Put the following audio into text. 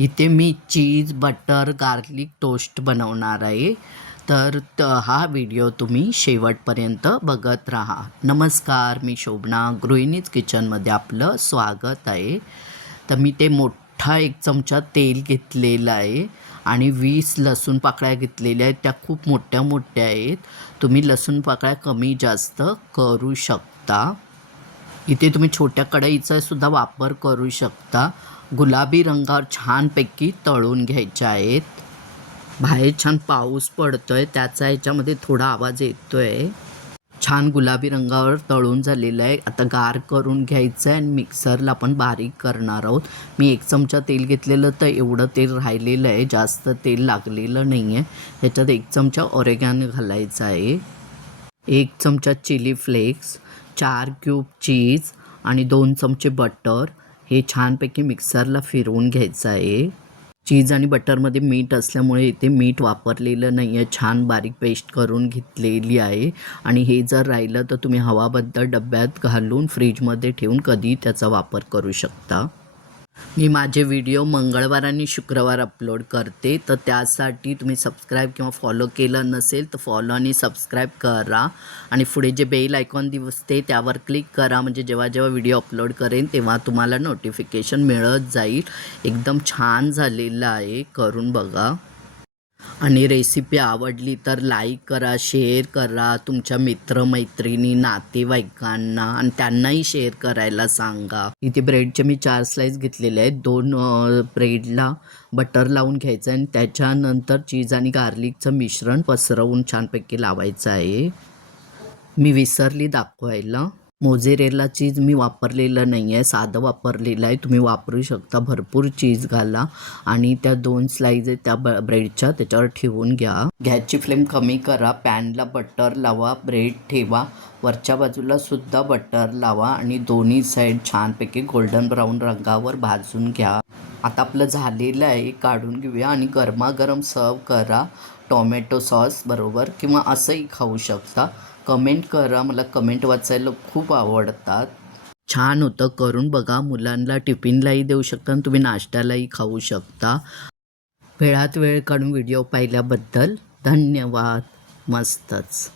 इथे मी चीज butter garlic toast बनवणार आहे. तर हा व्हिडिओ तुम्ही शेवटपर्यंत बघत राहा. नमस्कार, मी शोभना गृहिणीज किचनमध्ये आपलं स्वागत आहे. तर मी ते मोठा 1 चमचा तेल घेतलेलं आहे आणि 20 लसूण पाकळ्या घेतलेल्या आहेत. त्या खूप मोठ्या मोठ्या आहेत. तुम्ही लसूण पाकळ्या कमी जास्त करू शकता. इथे तुम्ही छोट्या कढईचा सुद्धा वापर करू शकता. गुलाबी रंगावर छानपैकी तळून घ्यायच्या आहेत. बाहेर छान पाऊस पडतोय, त्याचा ह्याच्यामध्ये थोडा आवाज येतोय. छान गुलाबी रंगावर तळून झालेलं आहे. आता गार करून घ्यायचं आहे आणि मिक्सरला आपण बारीक करणार आहोत. मी 1 चमचा तेल घेतलेलं, तर एवढं तेल राहिलेलं आहे, जास्त तेल लागलेलं नाही आहे. ह्याच्यात 1 चमचा ऑरेगॅनो घालायचा आहे, 1 चमचा चिली फ्लेक्स, 4 क्यूब चीज आणि 2 चमचे बटर. हे छानपैकी मिक्सरला फिरवून घ्यायचं आहे. चीज आणि बटरमध्ये मीठ असल्यामुळे इथे मीठ वापरलेलं नाही आहे. छान बारीक पेस्ट करून घेतलेली आहे. आणि हे जर राहिलं तर तुम्ही हवाबंद डब्यात घालून फ्रीजमध्ये ठेवून कधी त्याचा वापर करू शकता. मी माझे व्हिडिओ मंगळवार आणि शुक्रवार अपलोड करते, तर त्यासाठी तुम्ही सबस्क्राईब किंवा फॉलो केलं नसेल तर फॉलो आणि सबस्क्राईब करा. आणि पुढे जे बेल आयकॉन दिसते त्यावर क्लिक करा, म्हणजे जेव्हा जेव्हा व्हिडिओ अपलोड करेन तेव्हा तुम्हाला नोटिफिकेशन मिळत जाईल. एकदम छान झालेलं आहे, करून बघा. आणि रेसिपी आवडली तर लाईक करा, शेअर करा तुमच्या मित्रमैत्रिणी, नातेवाईकांना, आणि त्यांनाही शेअर करायला सांगा. इथे ब्रेडचे मी 4 स्लाईस घेतलेले आहेत. 2 ब्रेडला बटर लावून घ्यायचं आणि त्याच्यानंतर चीज आणि गार्लिकचं मिश्रण पसरवून छानपैकी लावायचं आहे. मी विसरली दाखवायला. मोझेरेला चीज मी वापरलेलं नाही आहे, साधं वापरलेलं आहे. तुम्ही वापरू शकता. भरपूर चीज घाला आणि त्या 2 स्लाईज आहेत त्या ब्रेडच्या त्याच्यावर ठेवून घ्या. गॅसची फ्लेम कमी करा. पॅनला बटर लावा, ब्रेड ठेवा, वरच्या बाजूला सुद्धा बटर लावा आणि दोन्ही साईड छानपैकी गोल्डन ब्राऊन रंगावर भाजून घ्या. आता आपलं झालेलं आहे, काढून घेऊया आणि गरमागरम सर्व करा टोमॅटो सॉस बरोबर, किंवा असंही खाऊ शकता. कमेंट करा, मला कमेंट वाचायला खूप आवडतात. छान होतं, करून बघा. मुलांना टिफिनलाही देऊ शकता आणि तुम्ही नाश्त्यालाही खाऊ शकता. वेळात वेळ काढून व्हिडिओ पाहिल्याबद्दल धन्यवाद. मस्तच.